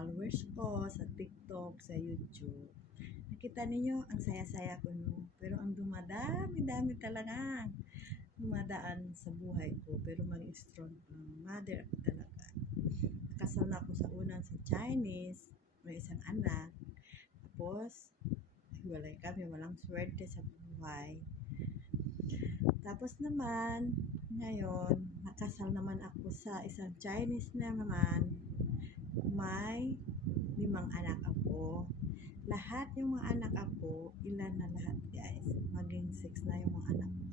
followers ko sa TikTok, sa YouTube. Nakita ninyo, ang saya-saya ko no. Pero ang dumadami-dami talaga dumadaan sa buhay ko. Pero maging strong ang mother ako talaga. Kasal na ako sa unang sa Chinese, may isang anak. Tapos, hiwalay kami, walang swerte sa buhay. Tapos naman, ngayon, nakasal naman ako sa isang Chinese na naman. May 5 anak ako. Lahat yung mga anak ako, ilan na lahat guys. Maging 6 na yung mga anak ko.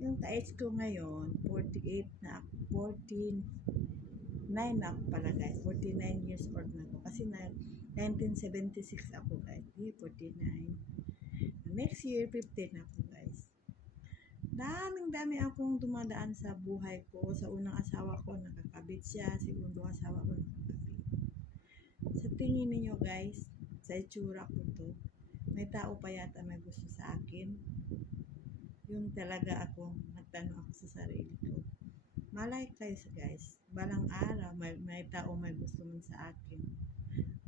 Yung ka-age ko ngayon, 48 na ako. 49 na ako pala guys. 49 years old na ako. Kasi 1976 ako guys. 49. Next year, 15 na ako guys. Daming-dami akong dumadaan sa buhay ko. Sa unang asawa ko, nakakabit siya. Segundo asawa ko, nakakabit. Sa tingin niyo guys, sa itsura ko to, may tao pa yata may gusto sa akin. Yung talaga ako, nagtanong ako sa sarili ko. Malay kayo guys, balang araw, may tao may gusto man sa akin.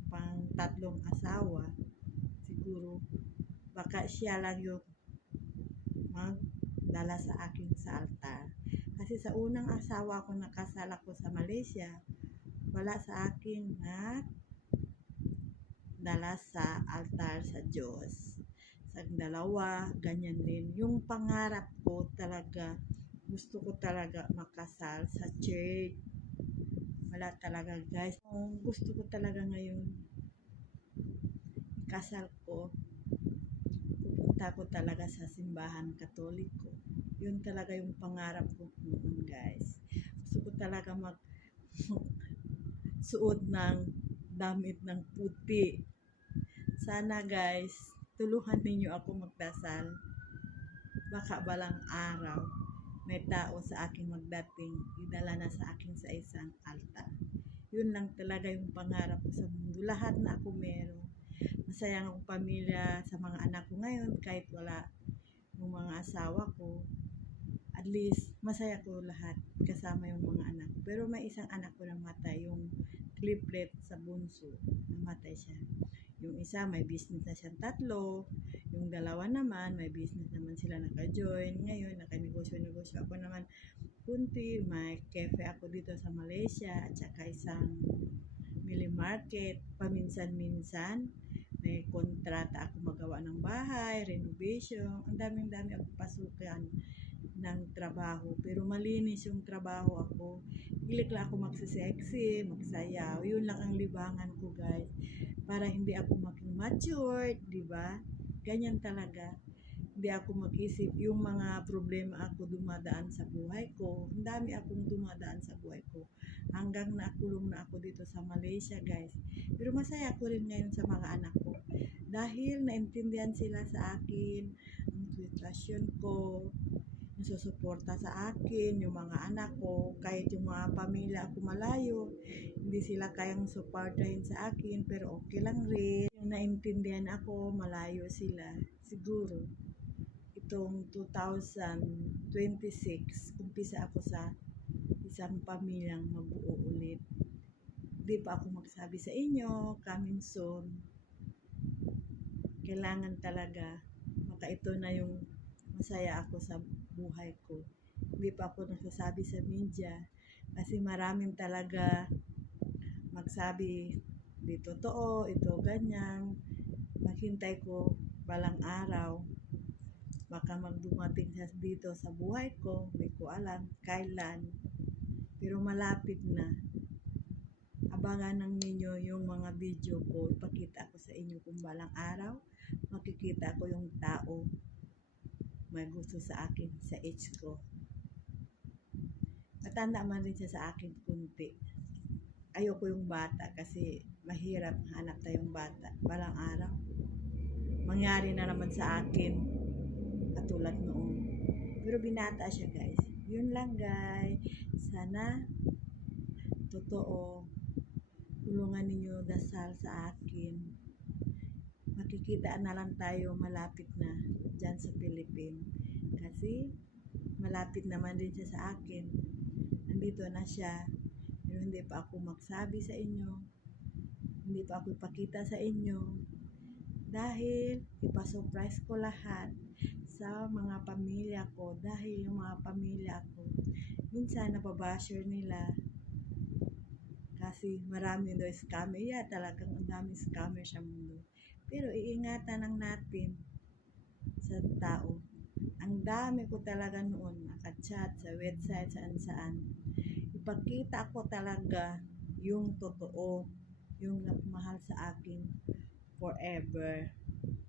Pang 3 asawa, siguro, baka siya lang yung magdala sa akin sa altar. Kasi sa unang asawa ko, nakasal ako sa Malaysia, wala sa akin na dala sa altar sa Diyos. Sa dalawa, ganyan din. Yung pangarap ko talaga, gusto ko talaga makasal sa church. Wala talaga guys. Kung gusto ko talaga ngayon, ikasal ko, pupunta ko talaga sa simbahan katoliko. Yun talaga yung pangarap ko noon guys. Gusto ko talaga suot ng damit ng puti. Sana guys, tulungan ninyo ako magdasal. Baka balang araw, may tao sa aking magdating, idala na sa akin sa isang altar. Yun lang talaga yung pangarap ko sa mundo. Lahat na ako meron. Masaya akong pamilya sa mga anak ko ngayon, kahit wala yung mga asawa ko. At least, masaya ko lahat kasama yung mga anak. Pero may isang anak ko namatay, yung triplet sa bunso. Namatay siya. Yung isa, may business na siyang 3. Yung dalawa naman, may business naman sila naka-join. Ngayon, naka-negosyo-negosyo ako naman. Kunti, may cafe ako dito sa Malaysia. At saka isang mini market. Paminsan-minsan, may kontrata ako magawa ng bahay, renovation. Ang daming-dami ako pasukan ng trabaho. Pero malinis yung trabaho ako. Hilig lang ako magsisexy, magsayaw. Yun lang ang libangan ko guys. Para hindi ako maging matured, di ba? Ganyan talaga. Hindi ako mag-isip yung mga problema ako dumadaan sa buhay ko. Ang dami akong dumadaan sa buhay ko. Hanggang nakulong na ako dito sa Malaysia, guys. Pero masaya ko rin ngayon sa mga anak ko. Dahil naintindihan sila sa akin, ang sitwasyon ko, nasusuporta sa akin, yung mga anak ko, kahit yung mga pamilya ako malayo, hindi sila kayang suportahin sa akin, pero okay lang rin. Yung naintindihan ako, malayo sila. Siguro, itong 2026, umpisa ako sa isang pamilyang mabuo ulit. Hindi pa ako magsabi sa inyo, coming soon. Kailangan talaga, maka ito na yung masaya ako sa buhay ko. Hindi pa ako nagsasabi sa media kasi maraming talaga magsabi di totoo, ito ganyan. Maghintay ko balang araw baka magdumating siya dito sa buhay ko, hindi ko alam kailan, pero malapit na. Abangan ng ninyo yung mga video ko, ipakita ko sa inyo kung balang araw makikita ko yung tao may gusto sa akin sa age ko. Matanda man rin siya sa akin kunti. Ayoko yung bata kasi mahirap hanap tayong bata. Balang araw, mangyari na naman sa akin katulad noon. Pero binata siya guys. Yun lang guys. Sana totoo. Tulungan ninyo dasal sa akin. Makikita na lang tayo malapit na dyan sa Philippines. Kasi malapit naman din siya sa akin. Nandito na siya. Pero hindi pa ako magsabi sa inyo. hindi pa ako ipakita sa inyo dahil ipasurprise ko lahat sa mga pamilya ko dahil yung mga pamilya ko minsan napabasher nila kasi marami daw scammer. Yeah, talagang ang daming scammer sa mundo. Pero iingatan lang natin sa tao. Ang dami ko talaga noon nakachat sa website saan saan. Ipakita ko talaga yung totoo, yung nagmahal sa akin forever.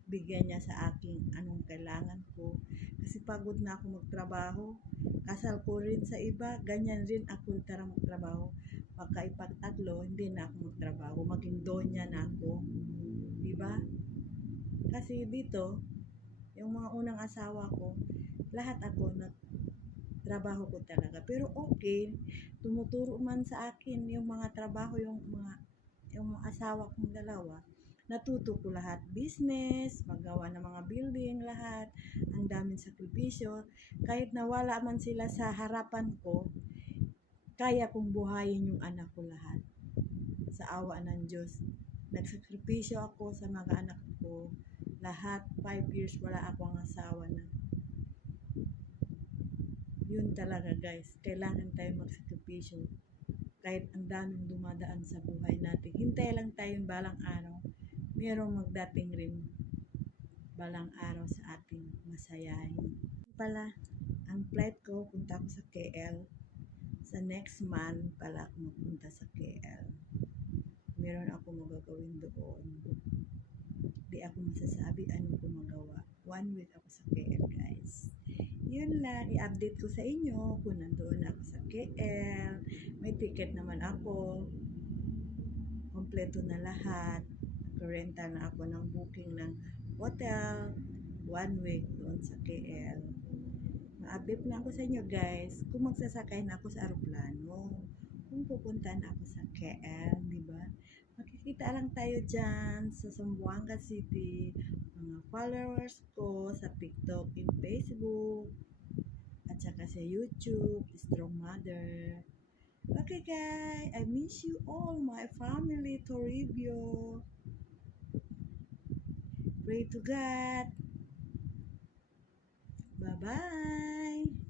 Bigyan niya sa akin anong kailangan ko. Kasi pagod na ako magtrabaho. Kasal ko rin sa iba, ganyan rin ako tara magtrabaho. Baka ipagtatlo, hindi na ako magtrabaho. Maging donya na ako. Diba? Kasi dito, yung mga unang asawa ko, lahat ako nagtrabaho ko talaga. Pero okay, tumuturo man sa akin yung mga trabaho, yung asawa kong dalawa. Natuto ko lahat, business, magawa ng mga building, lahat. Ang daming sakripisyo. Kahit nawala man sila sa harapan ko, kaya kong buhayin yung anak ko lahat. Sa awa ng Diyos. Nagsakripisyo ako sa mga anak ko. Lahat, 5 years, wala akong asawa na. Yun talaga guys, kailangan tayo magsakripisyo. Kahit ang daming dumadaan sa buhay natin. Hintay lang tayong balang araw. Merong magdating rin balang araw sa ating masayahin. Pala, ang flight ko, punta ako sa KL. Sa next month pala ako mapunta sa KL. Meron ako magagawin doon. Di ako masasabi anong gumagawa. 1 week ako sa KL guys. Yun lang, i-update ko sa inyo kung nandoon ako sa KL. May ticket naman ako. Kompleto na lahat. Nag-renta na ako ng booking ng hotel. 1 week doon sa KL. Ma-update na ako sa inyo guys kung magsasakay na ako sa aeroplano. Kung pupunta na ako sa KL, di ba? Makikita lang tayo dyan sa Zamboanga City. Mga followers ko sa TikTok and Facebook. At saka sa YouTube, Strong Mother. Okay guys, I miss you all, my family, Toribio. Pray to God. Bye-bye.